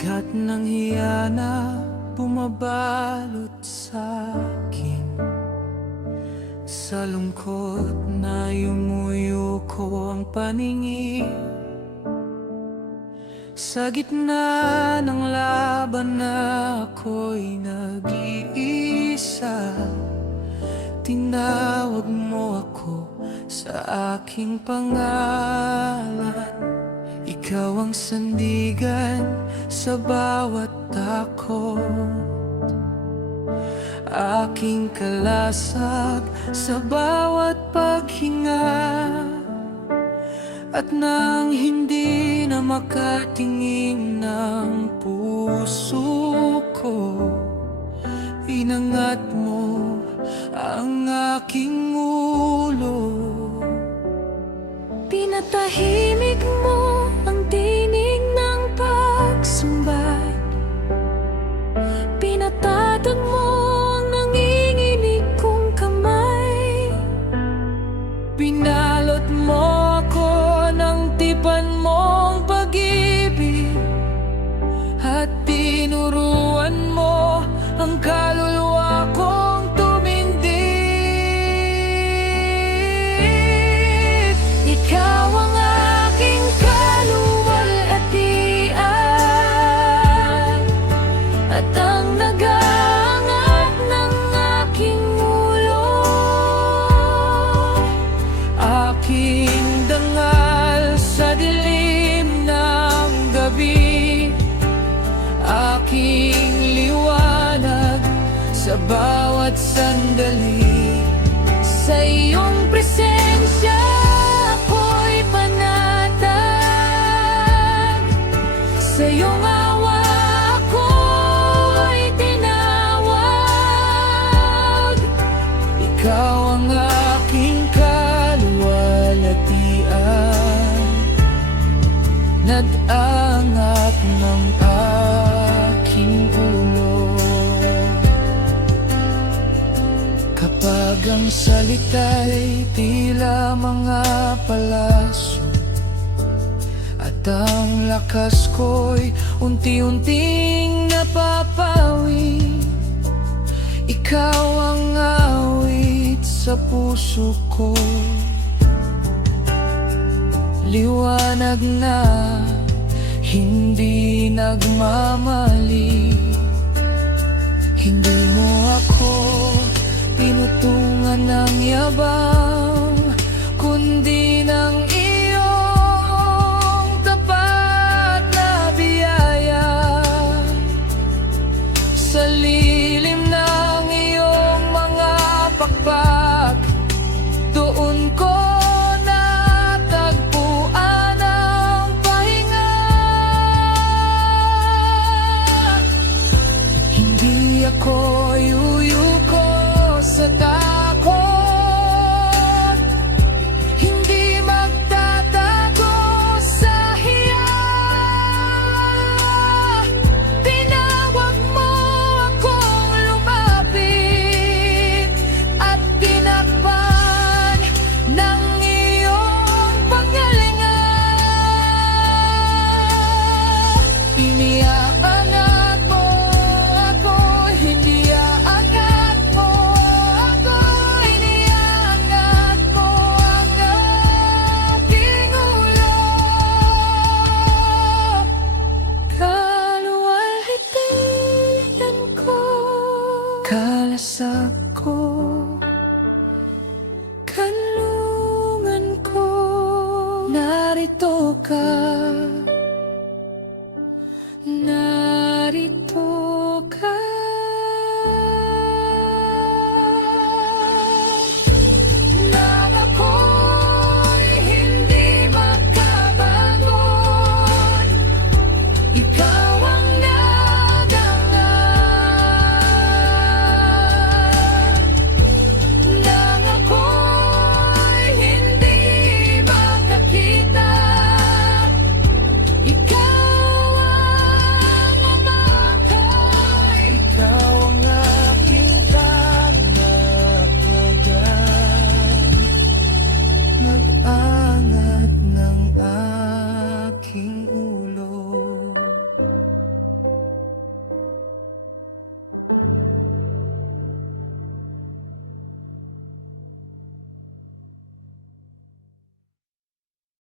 Bigat ng hiya na bumabalot sa'kin, sa lungkot na yumuyuko ang paningin. Sa gitna ng laban na ako'y nag-iisa, tinawag mo ako sa aking pangalan. Ikaw ang sandigan sa bawat takot, aking kalasag sa bawat paghinga. At nang hindi na makatingin ng puso ko, inangat mo ang aking ulo. Pinatahimik mo ang tinig ng pagsamba, pinatatag mo ang nanginginig kong kamay. Pinalot mo ako ng tipan mong pag-ibig, at tinuruan mo ang kaluluwa kong tumindig. Ikaw ang aking kaluwalhatian, at ang nag-aangat ng aking ulo. Aking dangal sa dilim ng gabi, aking liwanag sa bawat sandali. Sa iyong presensya ako'y panatag, sa iyong awa ako'y tinawag. Ikaw ang aking kaluwalhatian, nag-angat ng aking ulo. Kapag ang salita'y tila mga palaso, at ang lakas ko'y unti-unting napapawi, ikaw ang awit sa puso ko. Liwanag na hindi nagmamali. Hindi mo ako tinutungan ng yabang, kundi ng iyong tapat na biyaya. Sa lilim ng iyong mga pakpak, doon ko natagpuan ang pahinga. Hindi ako yuyuko sa takot, hindi magtatago sa hiya. Tinawag mo akong lumapit, at tinakpan ng iyong paggalinga. Iniaangat mo ako, hindi aangat mo ako. Iniaangat mo ang aking ulo. Kaluwalhatian ko, Kalasag ko,